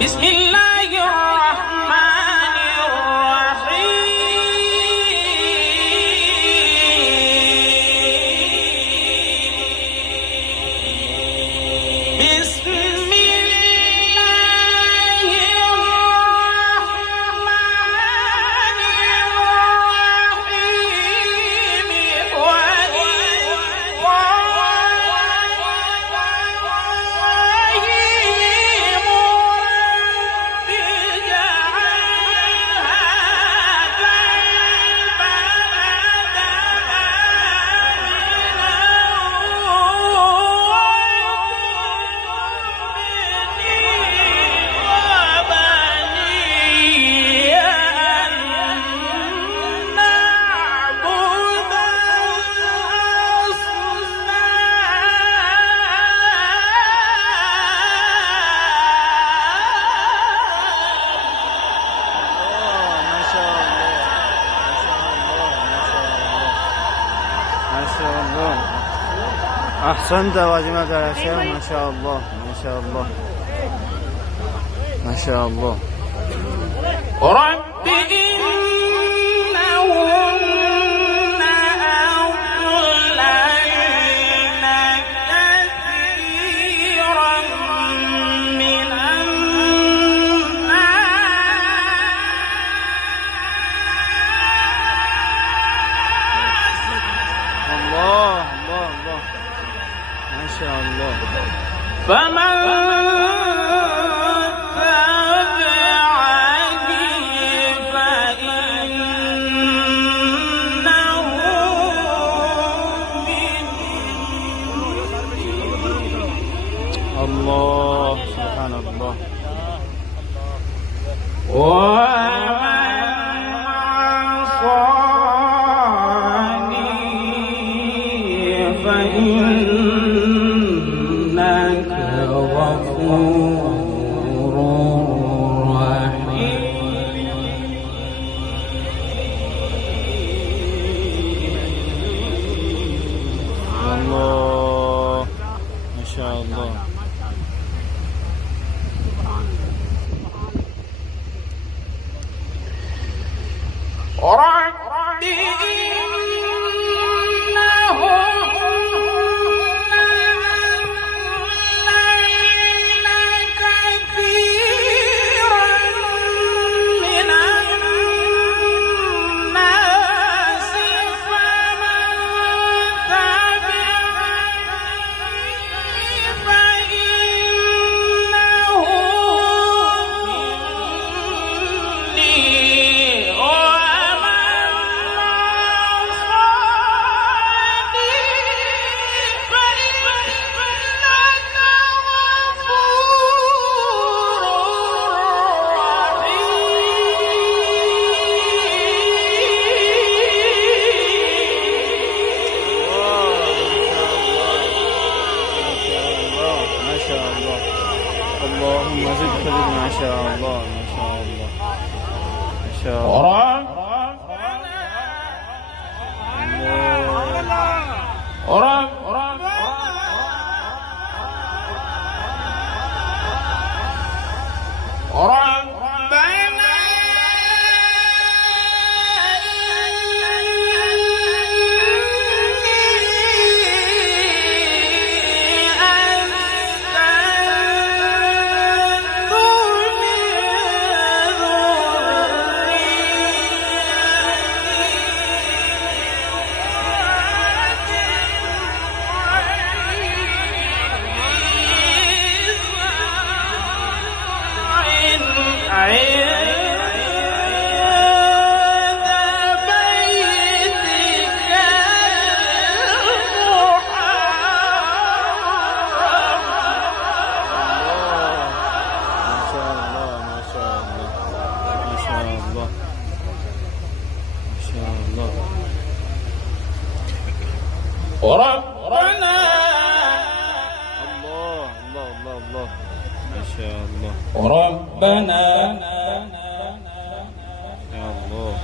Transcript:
بسم الله الرحمن الرحيم بسم الله الرحمن الرحيم أحسنت واجمد يا شيخ، ما شاء الله ما شاء الله ما شاء الله. رب إنهن أضللن كثيرا من الناس. الله الله الله ما شاء الله. فمن تبعني فإنه مني. الله سبحان الله. ومن عصاني فإنك غفور رحيم. الله ما شاء الله. رب إنهن أضللن كثيرا من الناس. فمن تبعني فإنه مني. ما شاء الله. اللهم زد فزد ما شاء الله ما شاء الله ما شاء الله. ربنا الله الله الله الله ما شاء الله. ربنا يا الله.